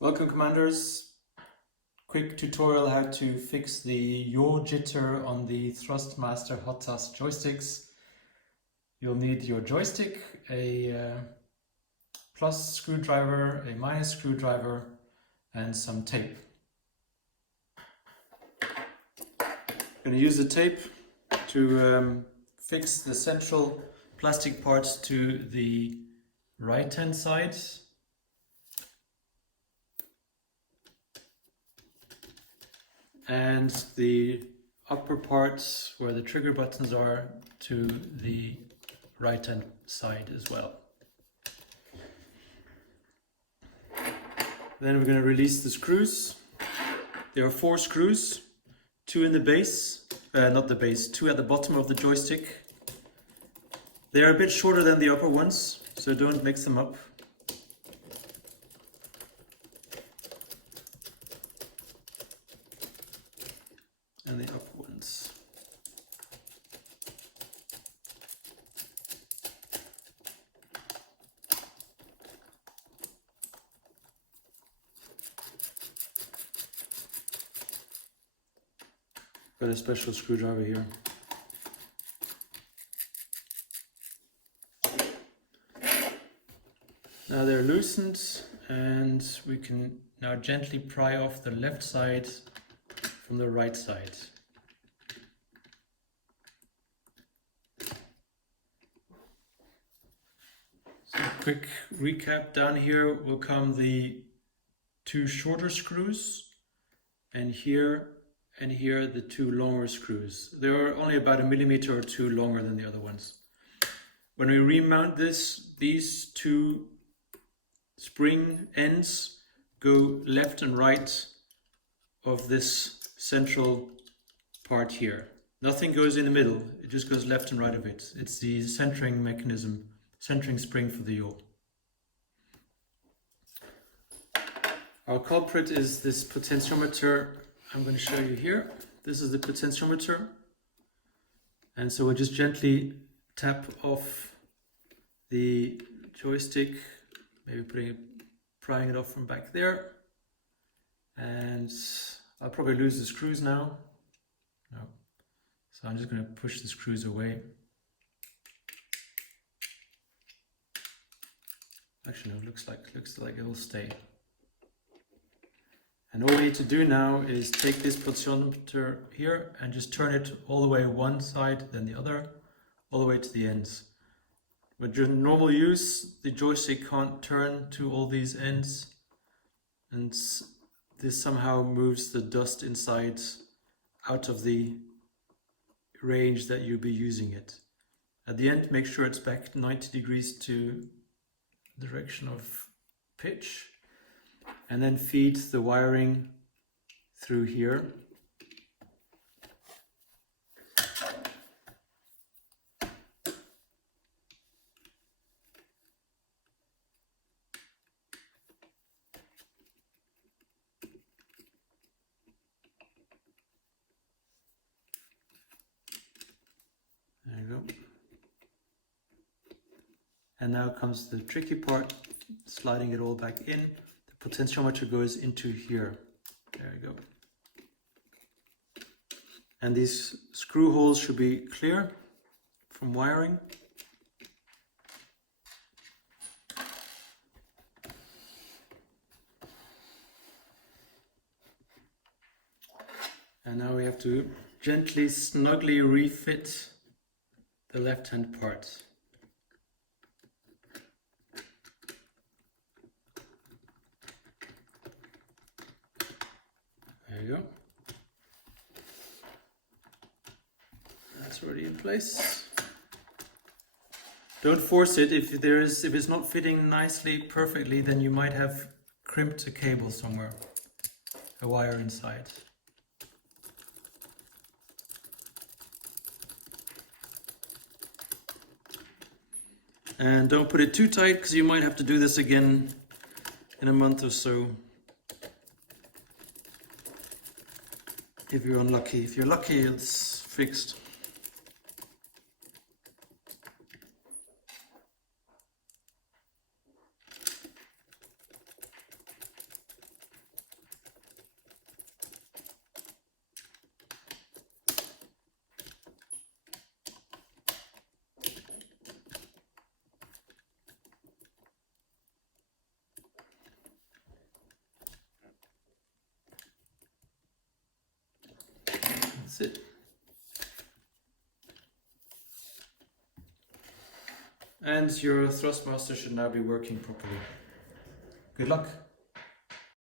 Welcome, commanders. Quick tutorial how to fix the yaw jitter on the Thrustmaster HOTAS joysticks. You'll need your joystick, a plus screwdriver, a minus screwdriver, and some tape. I'm going to use the tape to fix the central plastic parts to the right-hand side. And the upper parts where the trigger buttons are to the right hand side as well. Then we're going to release the screws. There are 4 screws, 2 in the base, not the base, 2 at the bottom of the joystick. They are a bit shorter than the upper ones, so don't mix them up. And the upper ones. Got a special screwdriver here. Now they're loosened, and we can now gently pry off the left side from the right side. So quick recap, down here will come the 2 shorter screws, and here the 2 longer screws. They are only about 1 millimeter or 2 longer than the other ones. When we remount this, these 2 spring ends go left and right of this central part here. Nothing goes in the middle, it just goes left and right of it. It's the centering mechanism, centering spring for the yaw. Our culprit is this potentiometer I'm going to show you here. This is the potentiometer. And so we'll just gently tap off the joystick, maybe prying it off from back there. And I'll probably lose the screws now. No. So I'm just going to push the screws away. Actually, no, it looks like it'll stay. And all we need to do now is take this potentiometer here and just turn it all the way one side, then the other, all the way to the ends. But during normal use, the joystick can't turn to all these ends, and this somehow moves the dust inside out of the range that you'll be using it. At the end, make sure it's back 90 degrees to the direction of pitch, and then feed the wiring through here. There you go. And now comes the tricky part, sliding it all back in. The potentiometer goes into here. There you go. And these screw holes should be clear from wiring. And now we have to gently, snugly refit the left-hand part. There you go. That's already in place. Don't force it. If it's not fitting nicely, perfectly, then you might have crimped a cable somewhere, a wire inside. And don't put it too tight, because you might have to do this again in a month or so. If you're unlucky. If you're lucky, it's fixed. That's it. And your Thrustmaster should now be working properly. Good luck.